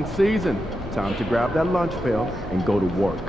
long season. Time to grab that lunch pail and go to work.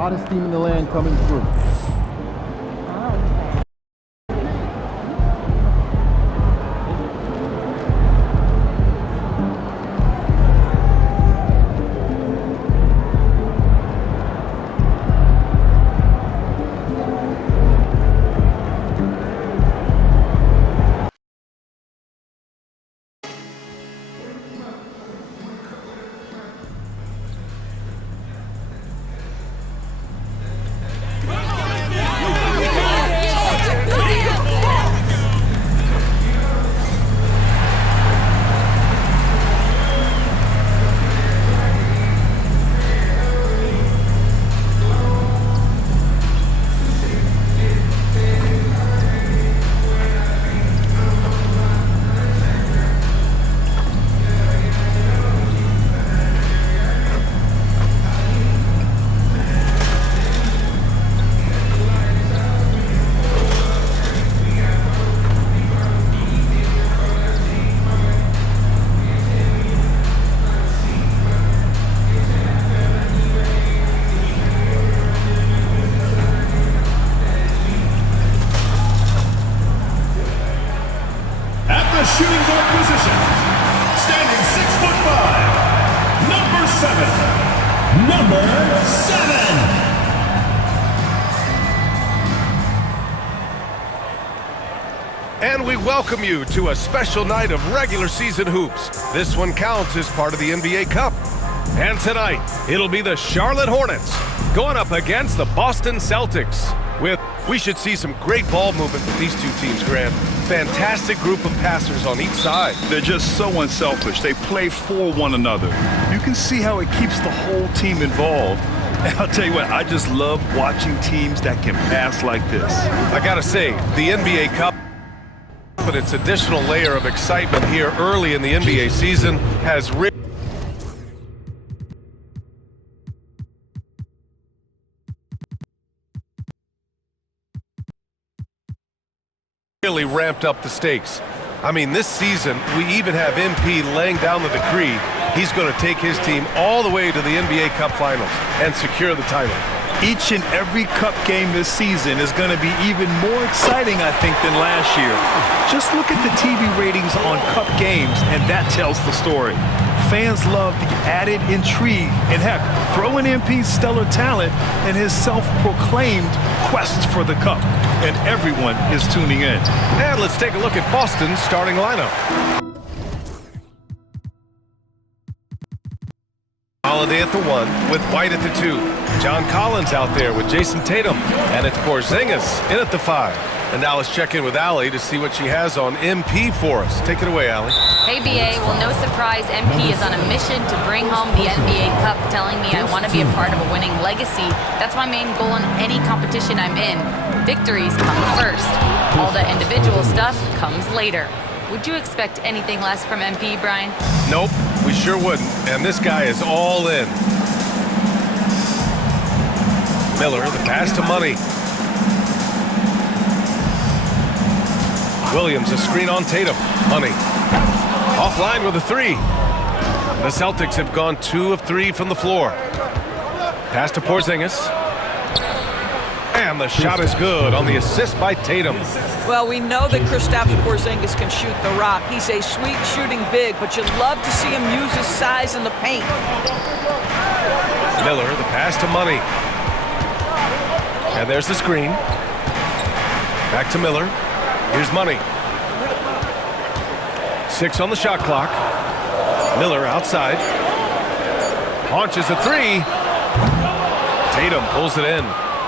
Hottest team in the land coming through. Number 7. And we welcome you to a special night of regular season hoops. This one counts as part of the NBA Cup. And tonight, it'll be the Charlotte Hornets going up against the Boston Celtics. We should see some great ball movement with these two teams, Grant. Fantastic group of passers on each side. They're just so unselfish. They play for one another. You can see how it keeps the whole team involved. And I'll tell you what, I just love watching teams that can pass like this. I gotta say, the NBA Cup, but its additional layer of excitement here early in the NBA season has really ramped up the stakes. I mean, this season, we even have MP laying down the decree. He's going to take his team all the way to the NBA Cup Finals and secure the title. Each and every Cup game this season is going to be even more exciting, I think, than last year. Just look at the TV ratings on Cup games, and that tells the story. Fans love the added intrigue, and heck, throw in MP's stellar talent and his self-proclaimed quest for the Cup, and everyone is tuning in. And let's take a look at Boston's starting lineup. Holiday at the 1 with White at the 2. John Collins out there with Jason Tatum. And it's Porzingis in at the 5. And now let's check in with Allie to see what she has on MP for us. Take it away, Allie. Hey, BA. Well, no surprise, MP is on a mission to bring home the NBA Cup, telling me I want to be a part of a winning legacy. That's my main goal in any competition I'm in. Victories come first. All the individual stuff comes later. Would you expect anything less from MP, Brian? Nope, we sure wouldn't. And this guy is all in. Miller, the pass to Money. Williams, a screen on Tatum. Money. Offline with a 3. The Celtics have gone 2 of 3 from the floor. Pass to Porzingis. And the shot is good on the assist by Tatum. Well, we know that Kristaps Porzingis can shoot the rock. He's a sweet shooting big, but you love to see him use his size in the paint. Miller, the pass to Money. And there's the screen. Back to Miller. Here's Money. 6 on the shot clock. Miller outside. Launches a 3. Tatum pulls it in.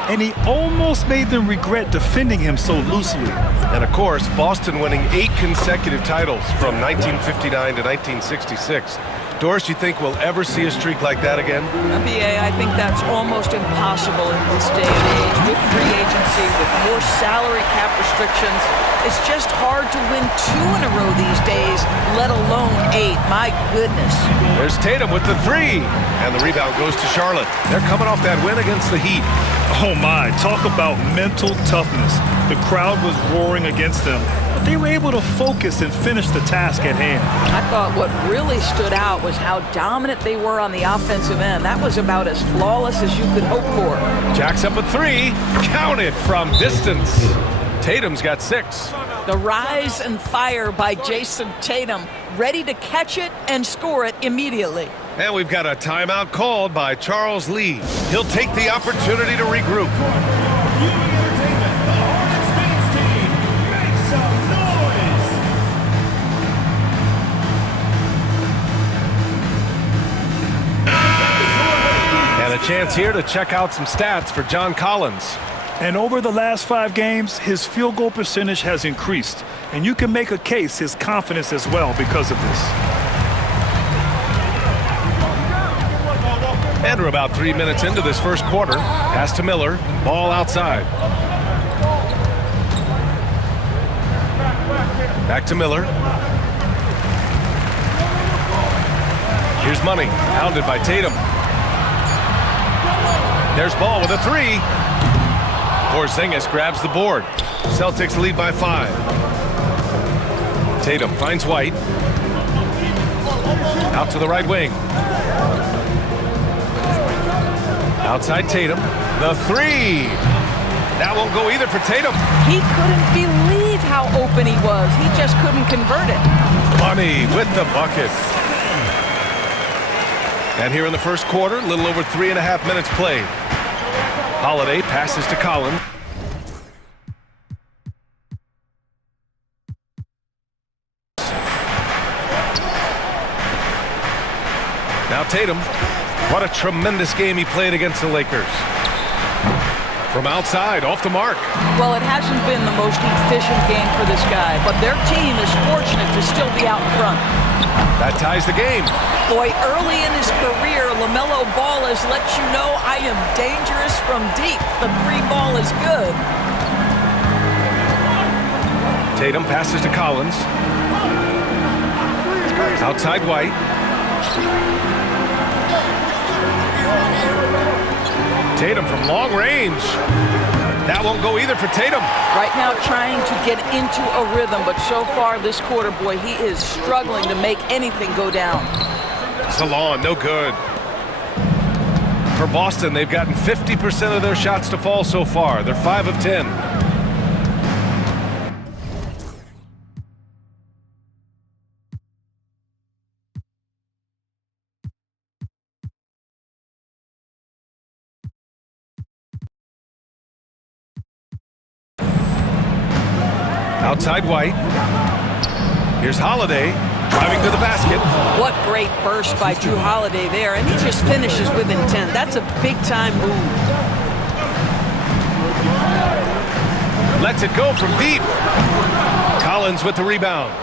And he almost made them regret defending him so loosely. And of course, Boston winning 8 consecutive titles from 1959 to 1966. Doris, you think we'll ever see a streak like that again? BA, I think that's almost impossible in this day and age. With free agency, with more salary cap restrictions, it's just hard to win 2 in a row these days, let alone 8. My goodness. There's Tatum with the 3. And the rebound goes to Charlotte. They're coming off that win against the Heat. Oh my, talk about mental toughness. The crowd was roaring against them, but they were able to focus and finish the task at hand. I thought what really stood out was how dominant they were on the offensive end. That was about as flawless as you could hope for. Jacks up a 3. Counted from distance. Tatum's got 6. The rise and fire by Jason Tatum, ready to catch it and score it immediately. And we've got a timeout called by Charles Lee. He'll take the opportunity to regroup. And a chance here to check out some stats for John Collins. And over the last 5 games, his field goal percentage has increased. And you can make a case his confidence as well because of this. And we're about 3 minutes into this first quarter. Pass to Miller. Ball outside. Back to Miller. Here's Money. Hounded by Tatum. There's Ball with a 3. Porzingis grabs the board. Celtics lead by 5. Tatum finds White. Out to the right wing. Outside Tatum. The 3. That won't go either for Tatum. He couldn't believe how open he was. He just couldn't convert it. Money with the bucket. And here in the first quarter, a little over 3.5 minutes played. Holiday passes to Collins. Now Tatum. What a tremendous game he played against the Lakers. From outside, off the mark. Well, it hasn't been the most efficient game for this guy, but their team is fortunate to still be out in front. That ties the game. Boy, early in his career, LaMelo Ball has let you know I am dangerous from deep. The three ball is good. Tatum passes to Collins. Outside White. Tatum from long range. That won't go either for Tatum. Right now trying to get into a rhythm, but so far this quarter, boy, he is struggling to make anything go down. Salon, no good. For Boston, they've gotten 50% of their shots to fall so far. They're 5 of 10. Outside White. Here's Holiday driving to the basket. What great burst by Drew Holiday there, and he just finishes with intent. That's a big-time move. Lets it go from deep. Collins with the rebound.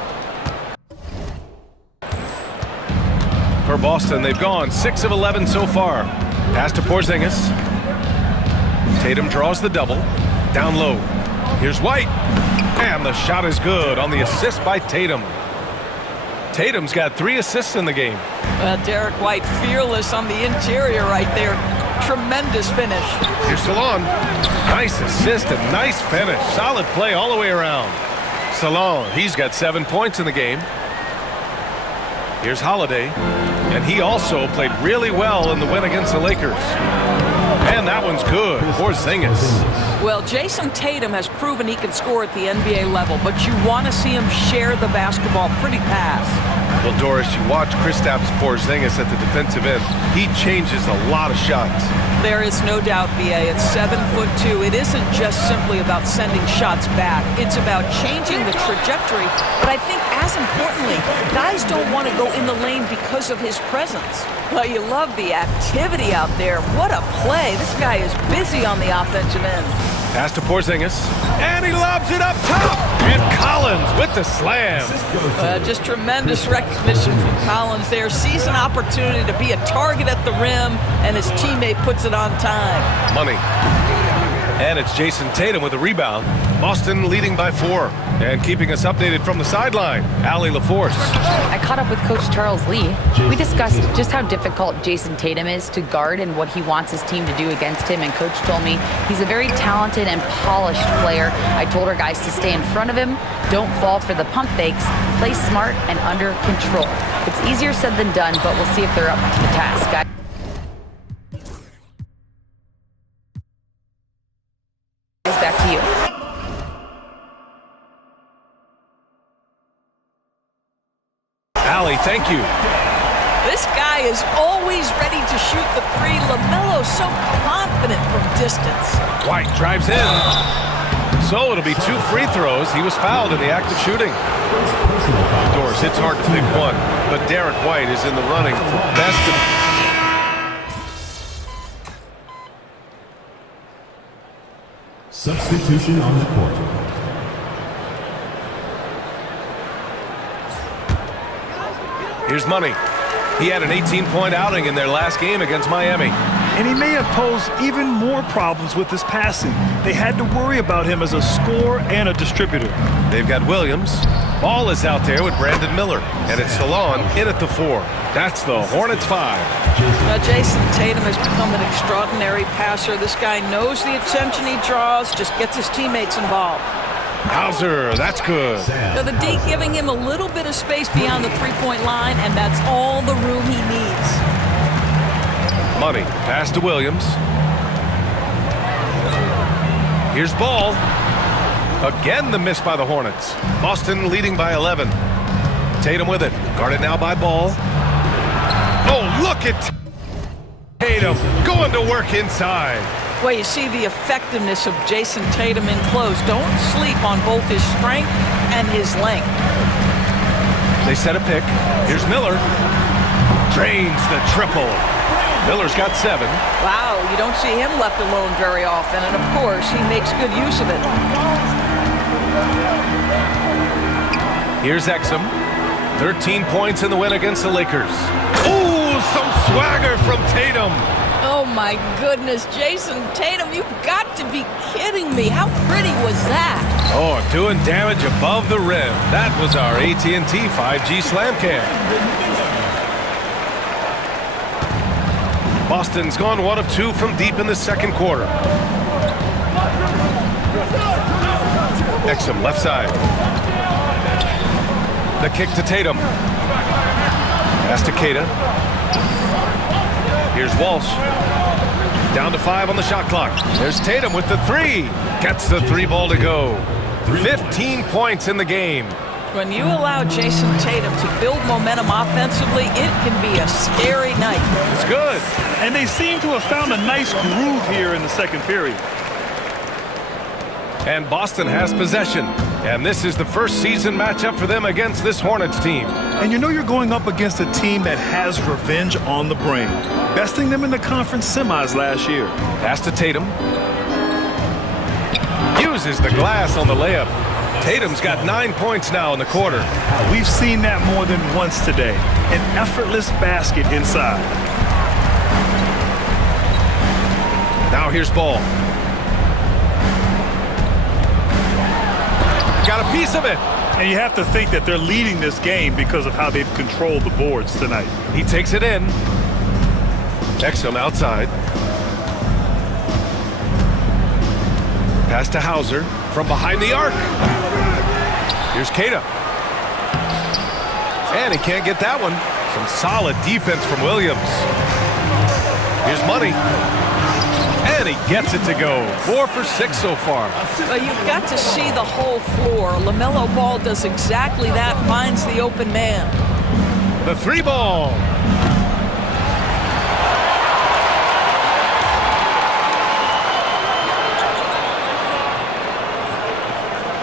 For Boston, they've gone 6 of 11 so far. Pass to Porzingis. Tatum draws the double. Down low. Here's White. And the shot is good on the assist by Tatum. Tatum's got 3 assists in the game. Derek White fearless on the interior right there. Tremendous finish. Here's Salon. Nice assist and nice finish. Solid play all the way around. Salon, he's got 7 points in the game. Here's Holiday. And he also played really well in the win against the Lakers. And that one's good. Porzingis. Well, Jason Tatum has proven he can score at the NBA level, but you want to see him share the basketball pretty fast. Well, Doris, you watch Kristaps Porzingis at the defensive end. He changes a lot of shots. There is no doubt, BA. It's 7'2". It isn't just simply about sending shots back. It's about changing the trajectory. But I think, as importantly, guys don't want to go in the lane because of his presence. Well, you love the activity out there. What a play. This guy is busy on the offensive end. Pass to Porzingis. And he lobs it up top. And Collins with the slam. Just tremendous recognition from Collins there. Sees an opportunity to be a target at the rim, and his teammate puts it on time. Money. And it's Jason Tatum with a rebound. Boston leading by 4. And keeping us updated from the sideline, Allie LaForce. I caught up with Coach Charles Lee. We discussed just how difficult Jason Tatum is to guard and what he wants his team to do against him. And Coach told me he's a very talented and polished player. I told our guys to stay in front of him, don't fall for the pump fakes, play smart and under control. It's easier said than done, but we'll see if they're up to the task. Back to you. Allie, thank you. This guy is always ready to shoot the three. LaMelo so confident from distance. White drives in. So it'll be 2 free throws. He was fouled in the act of shooting. Doris, it's hard to pick one, but Derek White is in the running for best of... Substitution on the court. Here's Money. He had an 18-point outing in their last game against Miami. And he may have posed even more problems with his passing. They had to worry about him as a scorer and a distributor. They've got Williams. Ball is out there with Brandon Miller. And it's Salon in at the 4. That's the Hornets 5. Jason Tatum has become an extraordinary passer. This guy knows the attention he draws, just gets his teammates involved. Hauser, that's good. So the D giving him a little bit of space beyond the three-point line, and that's all the room he needs. Money, pass to Williams. Here's Ball. Again, the miss by the Hornets. Boston leading by 11. Tatum with it. Guarded now by Ball. Oh, look at... Tatum going to work inside. Well, you see the effectiveness of Jason Tatum in close. Don't sleep on both his strength and his length. They set a pick. Here's Miller. Drains the triple. Miller's got 7. Wow, you don't see him left alone very often, and of course, he makes good use of it. Here's Exum. 13 points in the win against the Lakers. Ooh, some swagger from Tatum. Oh my goodness, Jason Tatum, you've got to be kidding me. How pretty was that? Oh, doing damage above the rim. That was our AT&T 5G Slam Cam. Boston's gone 1 of 2 from deep in the second quarter. Exum left side. The kick to Tatum. Pass to Keita. Here's Walsh. Down to 5 on the shot clock. There's Tatum with the 3. Gets the 3 ball to go. 15 points in the game. When you allow Jason Tatum to build momentum offensively, it can be a scary night. It's good. And they seem to have found a nice groove here in the second period. And Boston has possession. And this is the first season matchup for them against this Hornets team. And you know you're going up against a team that has revenge on the brain, besting them in the conference semis last year. Pass to Tatum. Uses the glass on the layup. Tatum's got 9 points now in the quarter. We've seen that more than once today. An effortless basket inside. Now here's Ball. Got a piece of it. And you have to think that they're leading this game because of how they've controlled the boards tonight. He takes it in. Exum outside. Pass to Hauser from behind the arc. Here's Keita. And he can't get that one. Some solid defense from Williams. Here's Money. And he gets it to go. 4 for 6 so far. Well, you've got to see the whole floor. LaMelo Ball does exactly that, finds the open man. The 3 ball.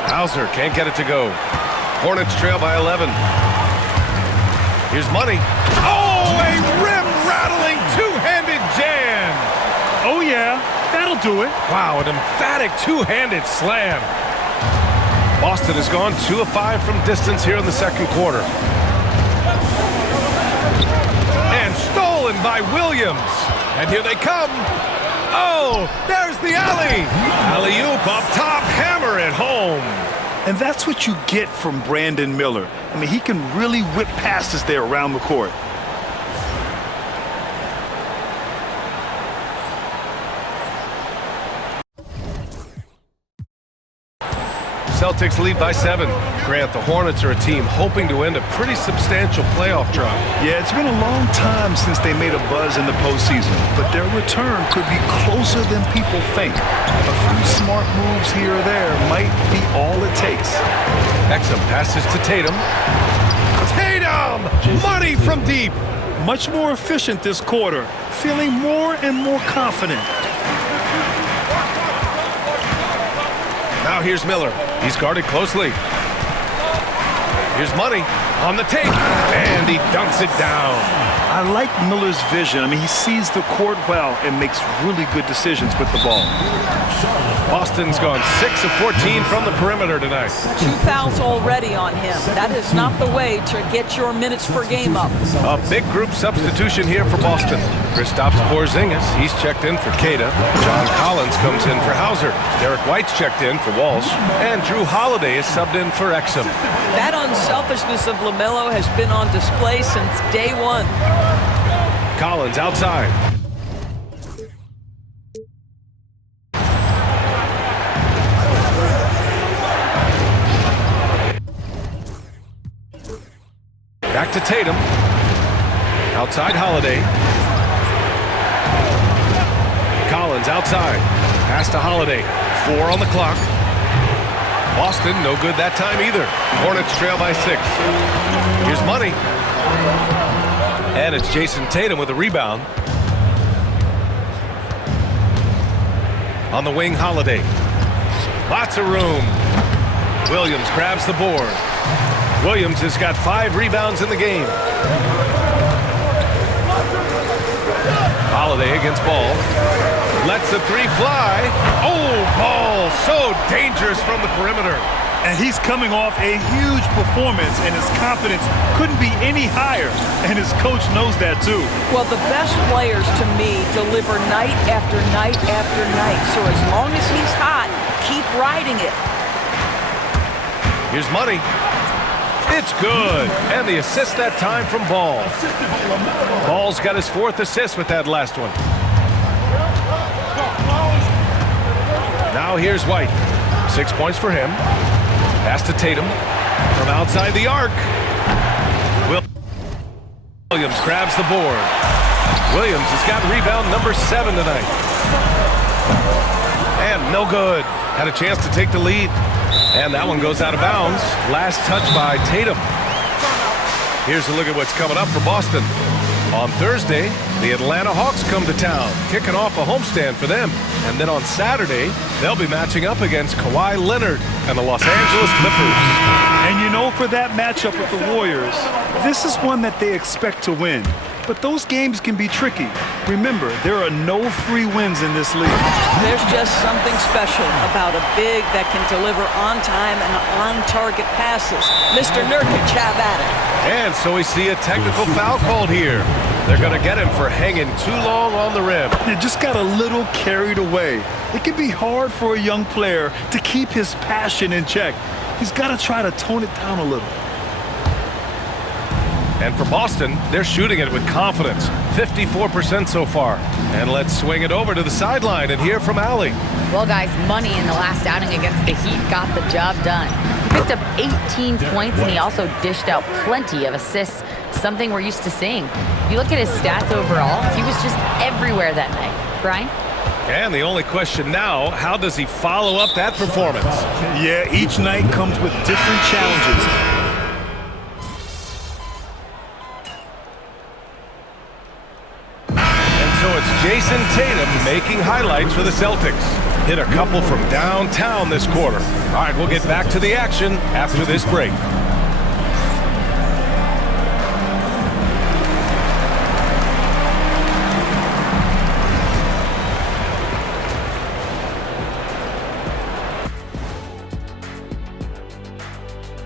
Hauser can't get it to go. Hornets trail by 11. Here's Money. Oh, a rim-rattling two-handed jam. Oh, yeah, that'll do it. Wow, an emphatic two-handed slam. Boston has gone 2 of 5 from distance here in the second quarter. And stolen by Williams. And here they come. Oh, there's the alley. Alley-oop up top, hammer it home. And that's what you get from Brandon Miller. I mean, he can really whip passes there around the court. Celtics lead by 7. Grant, the Hornets are a team hoping to end a pretty substantial playoff drop. Yeah, it's been a long time since they made a buzz in the postseason, but their return could be closer than people think. A few smart moves here or there might be all it takes. Exum passes to Tatum. Tatum! Money from deep! Much more efficient this quarter, feeling more and more confident. Now here's Miller. He's guarded closely. Here's Money on the take, and he dunks it down. I like Miller's vision. I mean, he sees the court well and makes really good decisions with the ball. Boston's gone 6 of 14 from the perimeter tonight. 2 fouls already on him. That is not the way to get your minutes per game up. A big group substitution here for Boston. Kristaps Porzingis, he's checked in for Keita. John Collins comes in for Hauser. Derek White's checked in for Walsh. And Drew Holiday is subbed in for Exum. That unselfishness of LaMelo has been on display since day one. Collins outside. Back to Tatum. Outside Holiday. Collins outside. Pass to Holiday. 4 on the clock. Boston, no good that time either. Hornets trail by 6. Here's Money. And it's Jason Tatum with a rebound. On the wing, Holiday. Lots of room. Williams grabs the board. Williams has got 5 rebounds in the game. Holiday against Ball. Lets the 3 fly. Oh, Ball so dangerous from the perimeter. And he's coming off a huge performance, and his confidence couldn't be any higher. And his coach knows that too. Well, the best players to me deliver night after night after night. So as long as he's hot, keep riding it. Here's Money. It's good. And the assist that time from Ball. Ball's got his 4th assist with that last one. Now here's White. 6 points for him. Pass to Tatum from outside the arc. Williams grabs the board. Williams has got rebound number 7 tonight. And no good. Had a chance to take the lead. And that one goes out of bounds. Last touch by Tatum. Here's a look at what's coming up for Boston. On Thursday, the Atlanta Hawks come to town, kicking off a homestand for them. And then on Saturday, they'll be matching up against Kawhi Leonard and the Los Angeles Clippers. And you know, for that matchup with the Warriors, this is one that they expect to win. But those games can be tricky. Remember, there are no free wins in this league. There's just something special about a big that can deliver on time and on-target passes. Mr. Nurkic, have at it. And so we see a technical foul called here. They're going to get him for hanging too long on the rim. They just got a little carried away. It can be hard for a young player to keep his passion in check. He's got to try to tone it down a little. And for Boston, they're shooting it with confidence. 54% so far. And let's swing it over to the sideline and hear from Allie. Well, guys, Money in the last outing against the Heat got the job done. He picked up 18 points, and he also dished out plenty of assists, something we're used to seeing. If you look at his stats overall, he was just everywhere that night. Brian? And the only question now, how does he follow up that performance? Yeah, each night comes with different challenges. So it's Jason Tatum making highlights for the Celtics. Hit a couple from downtown this quarter. All right, we'll get back to the action after this break.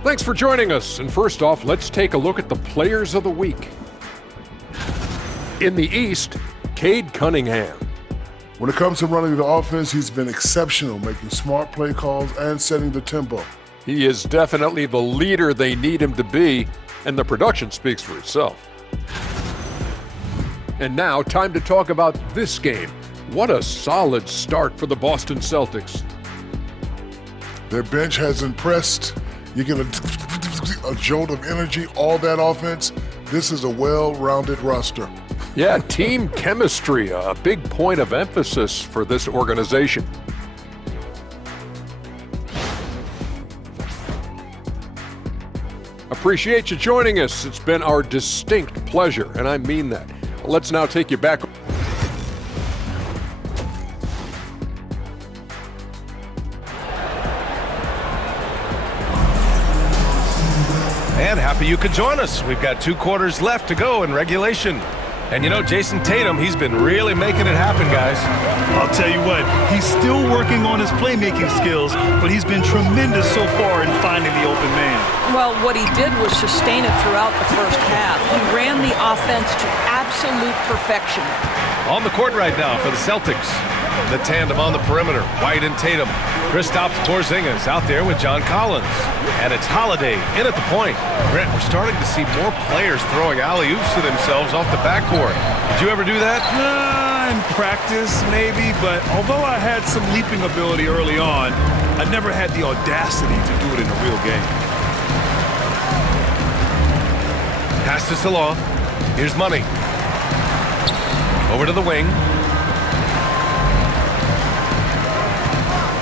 Thanks for joining us. And first off, let's take a look at the players of the week. In the East, Cade Cunningham. When it comes to running the offense, he's been exceptional, making smart play calls and setting the tempo. He is definitely the leader they need him to be, and the production speaks for itself. And now, time to talk about this game. What a solid start for the Boston Celtics. Their bench has impressed. You get a jolt of energy, all that offense. This is a well-rounded roster. Yeah, team chemistry, a big point of emphasis for this organization. Appreciate you joining us. It's been our distinct pleasure, and I mean that. Let's now take you back. And happy you could join us. We've got 2 quarters left to go in regulation. And you know, Jason Tatum, he's been really making it happen, guys. I'll tell you what, he's still working on his playmaking skills, but he's been tremendous so far in finding the open man. Well, what he did was sustain it throughout the first half. He ran the offense to absolute perfection. On the court right now for the Celtics. The tandem on the perimeter, White and Tatum. Kristaps Porzingis out there with John Collins. And it's Holiday in at the point. Brent, we're starting to see more players throwing alley-oops to themselves off the backcourt. Did you ever do that? In practice, maybe, but although I had some leaping ability early on, I never had the audacity to do it in a real game. Pass to Salah. Here's Money. Over to the wing.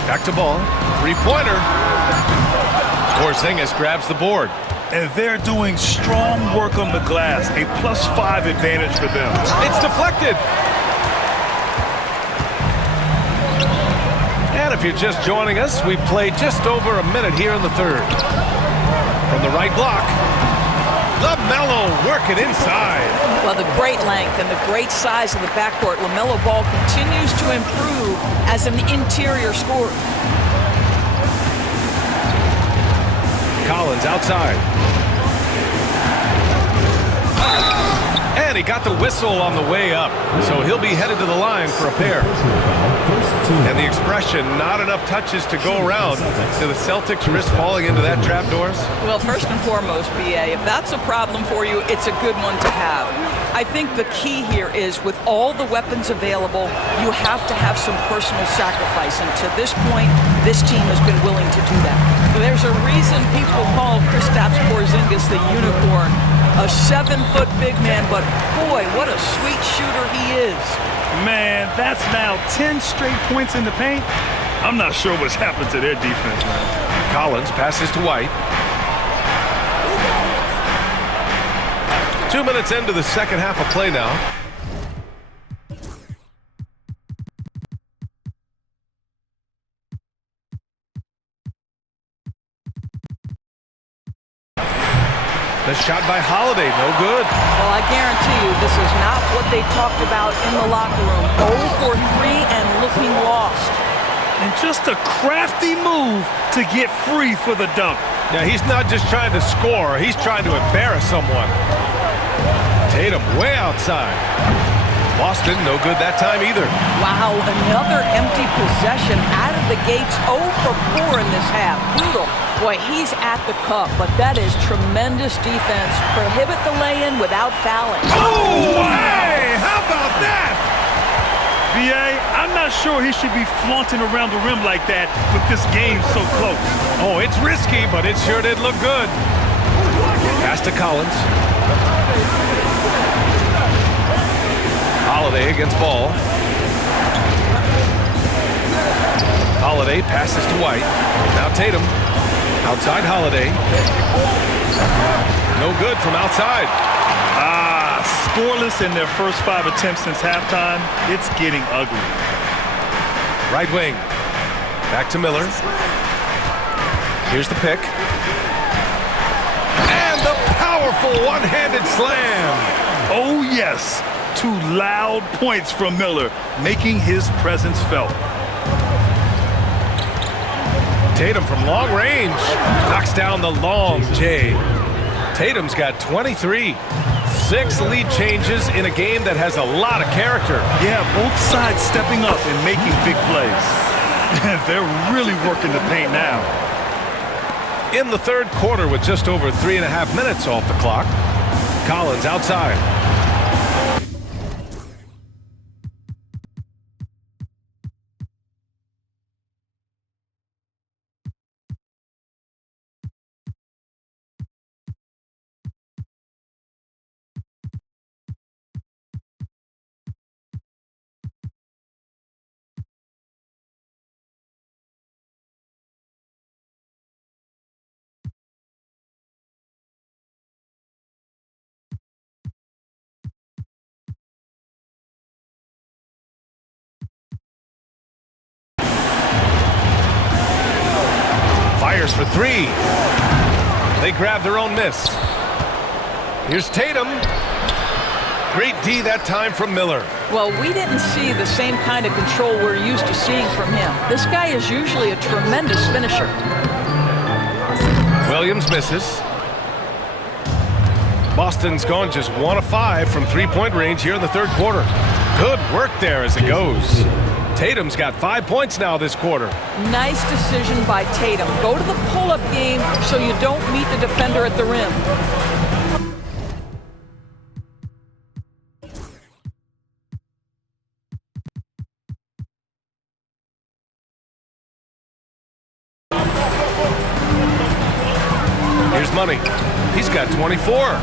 Back to Ball. 3-pointer. Porzingis grabs the board. And they're doing strong work on the glass, a +5 advantage for them. It's deflected. And if you're just joining us, we've played just over a minute here in the third. From the right block, LaMelo working inside. Well, the great length and the great size of the backcourt, LaMelo Ball continues to improve as an interior scorer. Collins outside. And he got the whistle on the way up, so he'll be headed to the line for a pair. And the expression, not enough touches to go around. Do the Celtics risk falling into that trap, Doris? Well, first and foremost, B.A., if that's a problem for you, it's a good one to have. I think the key here is with all the weapons available, you have to have some personal sacrifice. And to this point, this team has been willing to do that. There's a reason people call Kristaps Porzingis the unicorn. A 7-foot big man, but boy, what a sweet shooter he is. Man, that's now 10 straight points in the paint. I'm not sure what's happened to their defense, man. Collins passes to White. 2 minutes into the second half of play now. The shot by Holiday, no good. Well, I guarantee you this is not what they talked about in the locker room. 0 for 3 and looking lost. And just a crafty move to get free for the dunk. Now, he's not just trying to score, he's trying to embarrass someone. Tatum way outside. Boston, no good that time either. Wow, another empty possession out of the gates. 0 for 4 in this half. Brutal. Boy, he's at the cup, but that is tremendous defense. Prohibit the lay-in without fouling. Oh, hey! How about that? B.A., I'm not sure he should be flaunting around the rim like that with this game so close. Oh, it's risky, but it sure did look good. Pass to Collins. Holiday against Ball. Holiday passes to White. Now Tatum. Outside Holiday. No good from outside. Scoreless in their first 5 attempts since halftime. It's getting ugly. Right wing. Back to Miller. Here's the pick. And the powerful one-handed slam. Oh, yes. 2 loud points from Miller, making his presence felt. Tatum from long range knocks down the long J. Tatum's got 23. 6 lead changes in a game that has a lot of character. Yeah, both sides stepping up and making big plays. They're really working the paint now. In the third quarter with just over 3.5 minutes off the clock, Collins outside. Fires for 3. They grab their own miss. Here's Tatum. Great D that time from Miller. Well, we didn't see the same kind of control we're used to seeing from him. This guy is usually a tremendous finisher. Williams misses. Boston's gone just 1 of 5 from 3-point range here in the third quarter. Good work there as it goes. Tatum's got 5 points now this quarter. Nice decision by Tatum. Go to the pull-up game so you don't meet the defender at the rim. Here's Money. He's got 24.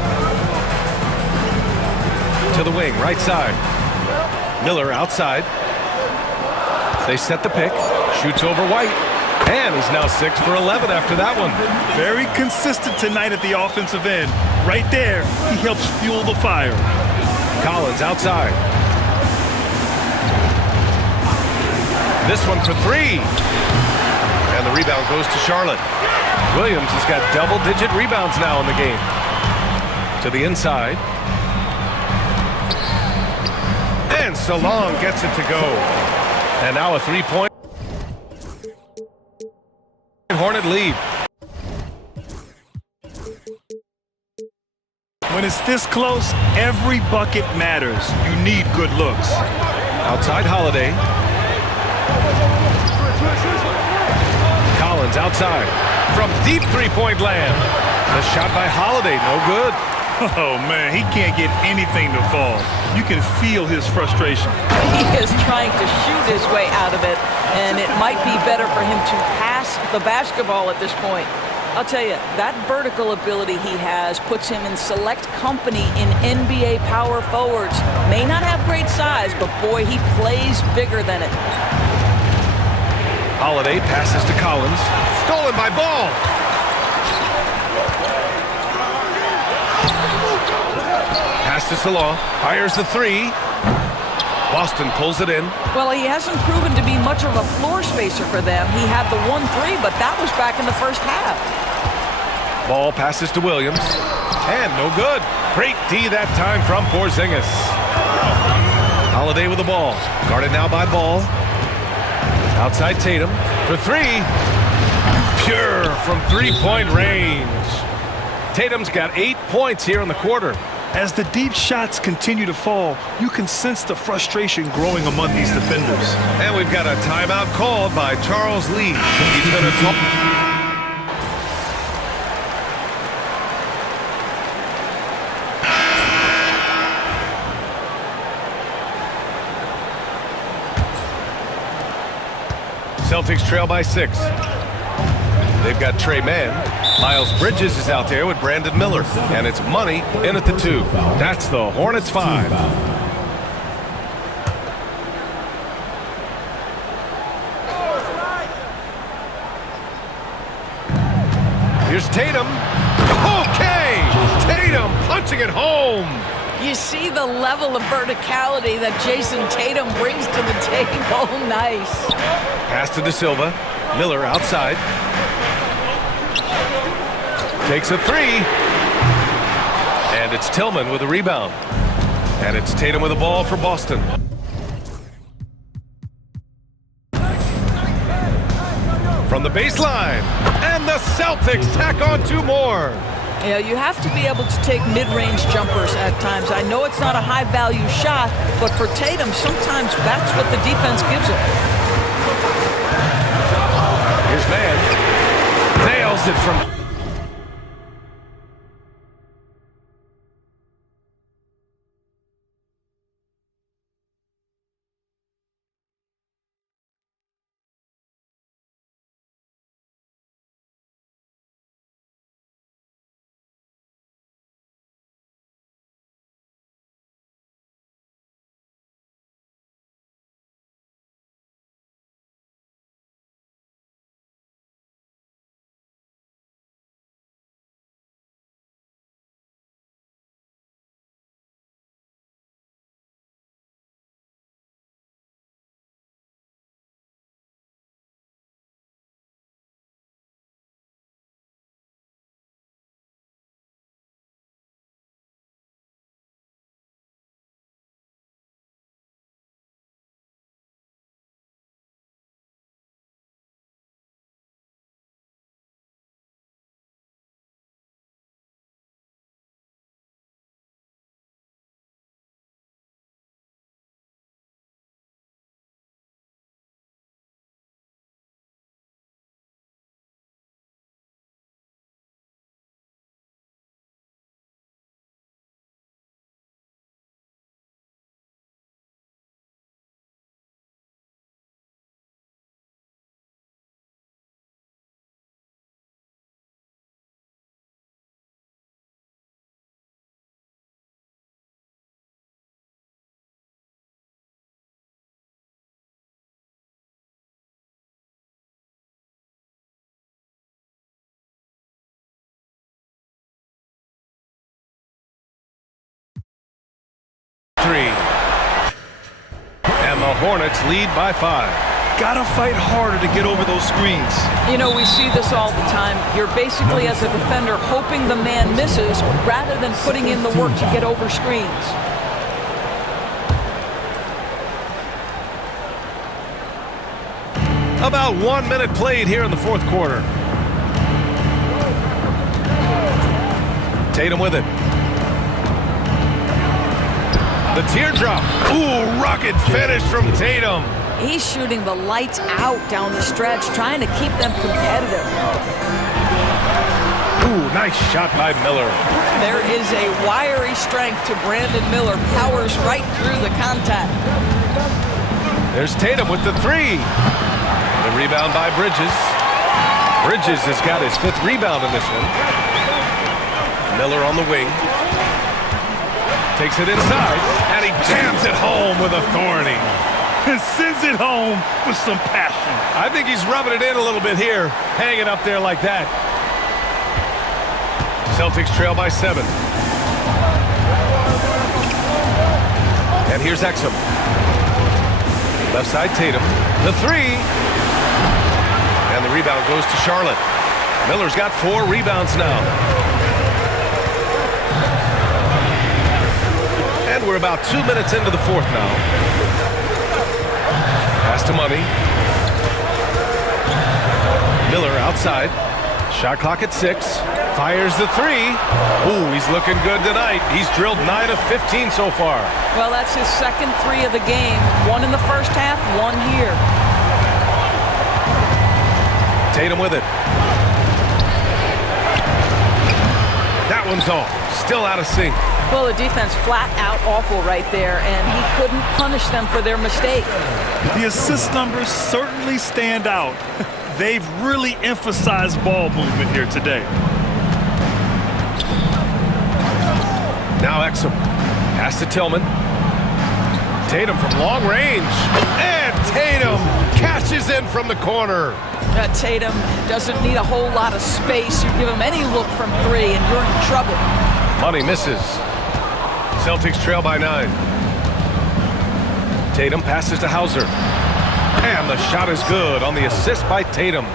To the wing, right side. Miller outside. They set the pick. Shoots over White. And he's now 6 for 11 after that one. Very consistent tonight at the offensive end. Right there, he helps fuel the fire. Collins outside. This one for three. And the rebound goes to Charlotte. Williams has got double-digit rebounds now in the game. To the inside. And Salong gets it to go. And now a three-point Hornet lead. When it's this close, every bucket matters. You need good looks. Outside Holiday. Collins outside from deep three-point land. The shot by Holiday, no good. Oh, man, he can't get anything to fall. You can feel his frustration. He is trying to shoot his way out of it, and it might be better for him to pass the basketball at this point. I'll tell you, that vertical ability he has puts him in select company in NBA power forwards. May not have great size, but boy, he plays bigger than it. Holiday passes to Collins. Stolen by Ball. Pass to Salong. Fires the three. Boston pulls it in. Well, he hasn't proven to be much of a floor spacer for them. He had the 1-3, but that was back in the first half. Ball passes to Williams. And no good. Great D that time from Porzingis. Holiday with the ball. Guarded now by Ball. Outside Tatum for three. Pure from three-point range. Tatum's got 8 points here in the quarter. As the deep shots continue to fall, you can sense the frustration growing among these defenders. And we've got a timeout called by Charles Lee. He's going to talk. Celtics trail by 6. They've got Trey Mann. Miles Bridges is out there with Brandon Miller. And it's money in at the 2. That's the Hornets 5. Here's Tatum. Okay! Tatum punching it home. You see the level of verticality that Jason Tatum brings to the table. Nice. Pass to De Silva. Miller outside. Takes a three. And it's Tillman with a rebound. And it's Tatum with the ball for Boston. From the baseline. And the Celtics tack on 2 more. Yeah, you have to be able to take mid-range jumpers at times. I know it's not a high-value shot, but for Tatum, sometimes that's what the defense gives him. Here's Mann. Nails it from... And the Hornets lead by 5. Gotta fight harder to get over those screens. You know, we see this all the time. You're basically, as a defender, hoping the man misses rather than putting in the work to get over screens. About 1 minute played here in the fourth quarter. Tatum with it. The teardrop. Ooh, rocket finish from Tatum. He's shooting the lights out down the stretch, trying to keep them competitive. Ooh, nice shot by Miller. There is a wiry strength to Brandon Miller. Powers right through the contact. There's Tatum with the three. The rebound by Bridges. Bridges has got his 5th rebound in this one. Miller on the wing. Takes it inside, and he jams it home with authority. And sends it home with some passion. I think he's rubbing it in a little bit here, hanging up there like that. Celtics trail by 7. And here's Exum. Left side Tatum. The three. And the rebound goes to Charlotte. Miller's got 4 rebounds now. And we're about 2 minutes into the fourth now. Pass to Money. Miller outside. Shot clock at 6. Fires the three. Ooh, he's looking good tonight. He's drilled 9 of 15 so far. Well, that's his 2nd 3 of the game. 1 in the first half, 1 here. Tatum with it. That one's off. Still out of sync. Well, the defense flat out awful right there, and he couldn't punish them for their mistake. The assist numbers certainly stand out. They've really emphasized ball movement here today. Now Exum. Pass to Tillman. Tatum from long range. And Tatum cashes in from the corner. Tatum doesn't need a whole lot of space. You give him any look from 3 and you're in trouble. Money misses. Celtics trail by 9. Tatum passes to Hauser. And the shot is good on the assist by Tatum.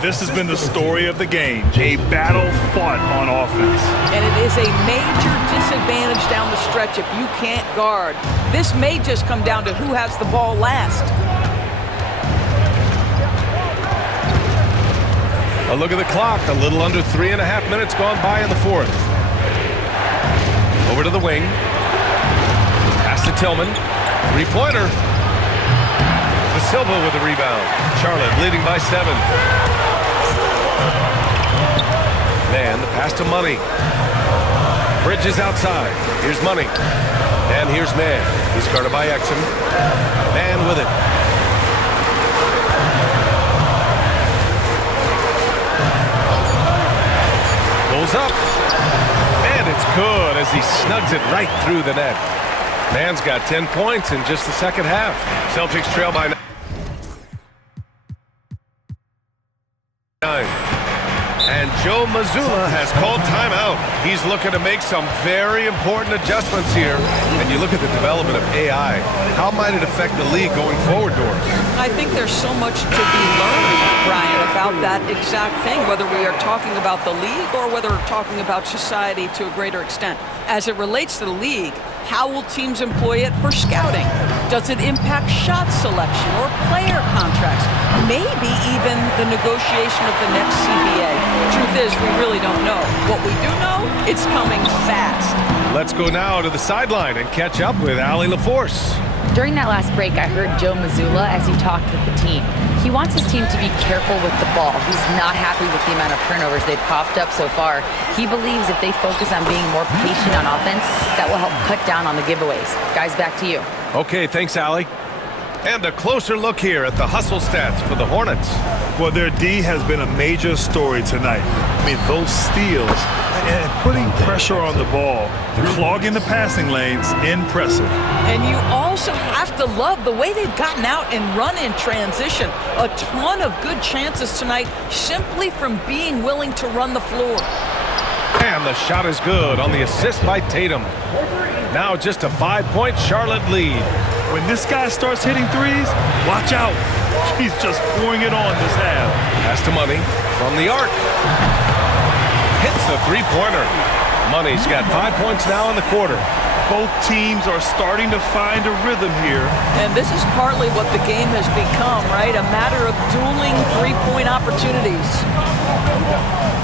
This has been the story of the game. A battle fought on offense. And it is a major disadvantage down the stretch if you can't guard. This may just come down to who has the ball last. A look at the clock. A little under 3.5 minutes gone by in the fourth. Over to the wing. Pass to Tillman. Three-pointer. De Silva with the rebound. Charlotte leading by 7. Man, the pass to Money. Bridges outside. Here's Money. And here's Man. He's guarded by Exum. Man with it. Pulls up. And it's good as he snugs it right through the net. Man's got 10 points in just the second half. Celtics trail by 9. And Joe Mazzulla has called timeout. He's looking to make some very important adjustments here. And you look at the development of AI. How might it affect the league going forward, Doris? I think there's so much to be learned, Brian, about that exact thing, whether we are talking about the league or whether we're talking about society to a greater extent. As it relates to the league, how will teams employ it for scouting? Does it impact shot selection or player contracts? Maybe even the negotiation of the next CBA. Truth is, we really don't know. What we do know, it's coming fast. Let's go now to the sideline and catch up with Allie LaForce. During that last break, I heard Joe Mazzulla as he talked with the team. He wants his team to be careful with the ball. He's not happy with the amount of turnovers they've coughed up so far. He believes if they focus on being more patient on offense, that will help cut down on the giveaways. Guys, back to you. Okay, thanks, Allie. And a closer look here at the hustle stats for the Hornets. Well, their D has been a major story tonight. I mean, those steals and putting pressure on the ball, clogging the passing lanes, impressive. And you also have to love the way they've gotten out and run in transition. A ton of good chances tonight simply from being willing to run the floor. And the shot is good on the assist by Tatum. Now just a 5-point Charlotte lead. When this guy starts hitting threes, watch out. He's just pouring it on this half. Pass to Money from the arc. Hits the three-pointer. Money's got 5 points now in the quarter. Both teams are starting to find a rhythm here. And this is partly what the game has become, right? A matter of dueling three-point opportunities.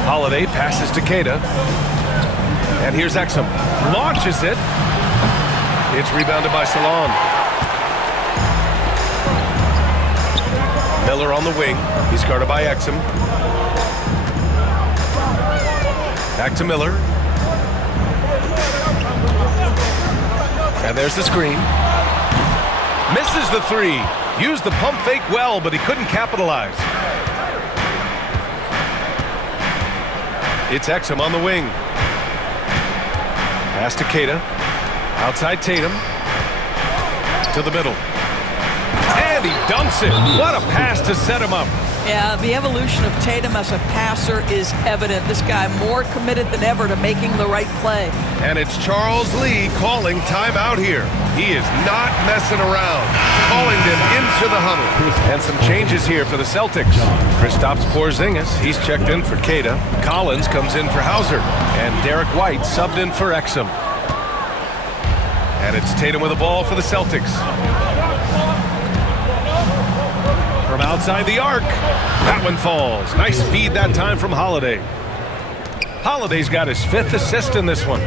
Holiday passes to Queta. And here's Exum. Launches it. It's rebounded by Salon. Miller on the wing. He's guarded by Exum. Back to Miller. And there's the screen. Misses the three. Used the pump fake well, but he couldn't capitalize. It's Exum on the wing. Pass to Queta. Outside Tatum. To the middle. And he dunks it. What a pass to set him up. Yeah, the evolution of Tatum as a passer is evident. This guy more committed than ever to making the right play. And it's Charles Lee calling timeout here. He is not messing around. Calling them into the huddle. And some changes here for the Celtics. Kristaps Porzingis, he's checked in for Queta. Collins comes in for Hauser. And Derek White subbed in for Exum. And it's Tatum with the ball for the Celtics. From outside the arc. That one falls. Nice feed that time from Holiday. Holiday's got his 5th assist in this one.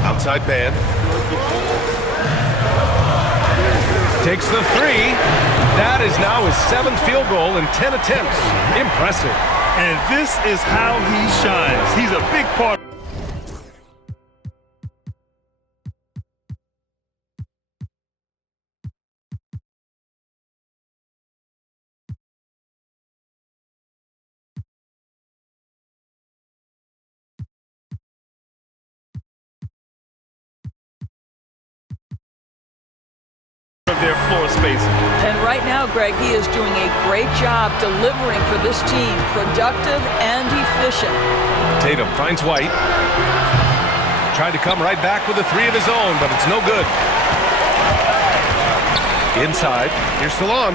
Outside man. Takes the three. That is now his 7th field goal in 10 attempts. Impressive. And this is how he shines. He's a big part. Of their floor spacing. And right now, Greg, he is doing a great job delivering for this team. Productive and efficient. Tatum finds White. Tried to come right back with a three of his own, but it's no good. Inside. Here's Salon.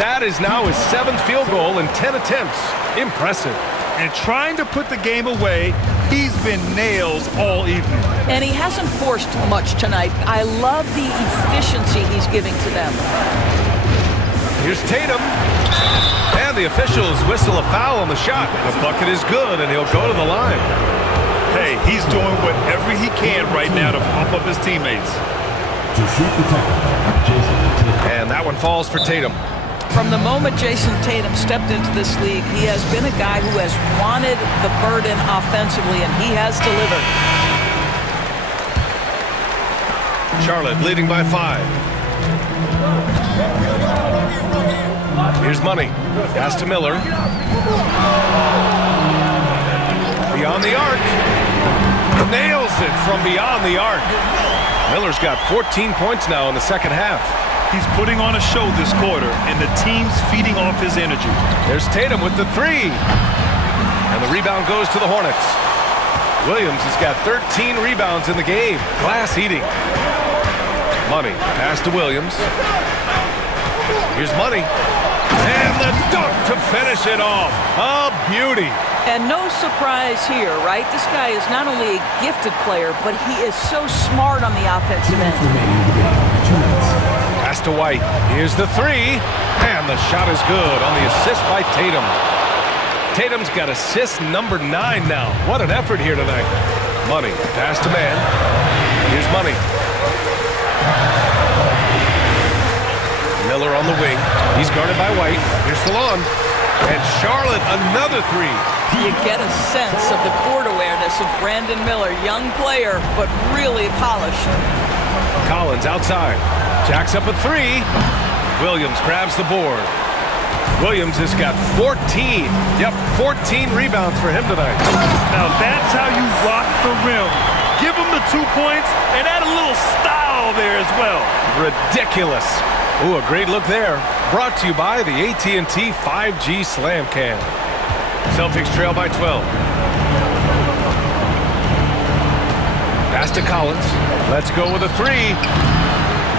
That is now his 7th field goal in 10 attempts. Impressive. And trying to put the game away, he's been nails all evening. And he hasn't forced much tonight. I love the efficiency he's giving to them. Here's Tatum. And the officials whistle a foul on the shot. The bucket is good, and he'll go to the line. Hey, he's doing whatever he can right now to pump up his teammates. And that one falls for Tatum. From the moment Jason Tatum stepped into this league, he has been a guy who has wanted the burden offensively, and he has delivered. Charlotte leading by 5. Here's Money. Pass to Miller. Beyond the arc. Nails it from beyond the arc. Miller's got 14 points now in the second half. He's putting on a show this quarter, and the team's feeding off his energy. There's Tatum with the three. And the rebound goes to the Hornets. Williams has got 13 rebounds in the game. Glass eating. Money. Pass to Williams. Here's Money. And the dunk to finish it off. A beauty. And no surprise here, right? This guy is not only a gifted player, but he is so smart on the offensive end. Pass to White. Here's the three. And the shot is good on the assist by Tatum. Tatum's got assist number 9 now. What an effort here tonight. Money. Pass to man. Here's Money. Miller on the wing. He's guarded by White. Here's Salon. And Charlotte, another three. You get a sense of the court awareness of Brandon Miller. Young player, but really polished. Collins outside. Jacks up a three. Williams grabs the board. Williams has got 14. Yep, 14 rebounds for him tonight. Now that's how you rock the rim. Give him the 2 points and add a little style there as well. Ridiculous. Ooh, a great look there. Brought to you by the AT&T 5G Slam Cam. Celtics trail by 12. Pass to Collins. Let's go with a three.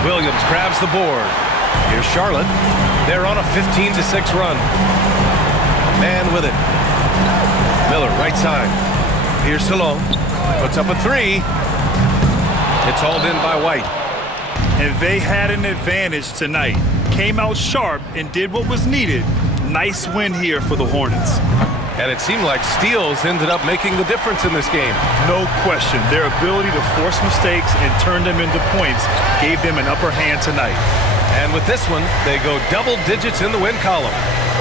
Williams grabs the board. Here's Charlotte. They're on a 15-6 run. Man with it. Miller, right side. Here's Salone. Puts up a three. It's hauled in by White. And they had an advantage tonight. Came out sharp and did what was needed. Nice win here for the Hornets. And it seemed like steals ended up making the difference in this game. No question. Their ability to force mistakes and turn them into points gave them an upper hand tonight. And with this one, they go double digits in the win column.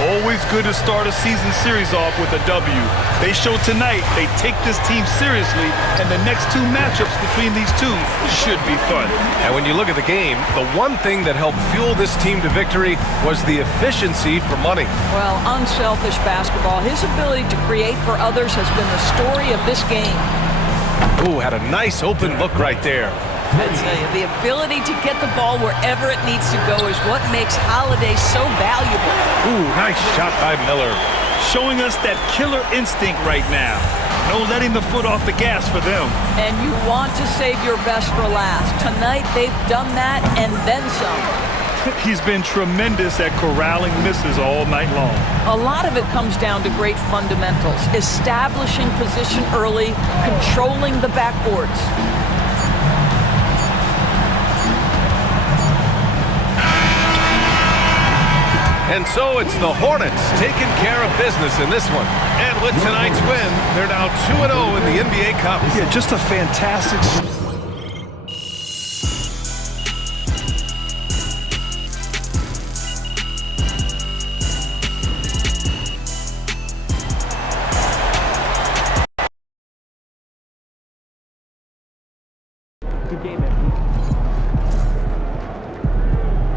Always good to start a season series off with a W. They show tonight they take this team seriously, and the next two matchups between these two should be fun. And when you look at the game, the one thing that helped fuel this team to victory was the efficiency for money. Well, unselfish basketball. His ability to create for others has been the story of this game. Ooh, had a nice open look right there. I tell you, the ability to get the ball wherever it needs to go is what makes Holiday so valuable. Ooh, nice shot by Miller. Showing us that killer instinct right now. No letting the foot off the gas for them. And you want to save your best for last. Tonight, they've done that and then some. He's been tremendous at corralling misses all night long. A lot of it comes down to great fundamentals. Establishing position early, controlling the backboards. And so it's the Hornets taking care of business in this one. And with tonight's win, they're now 2-0 in the NBA Cup. Yeah, just a fantastic...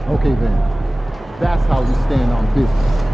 Okay then, that's how we stand on business.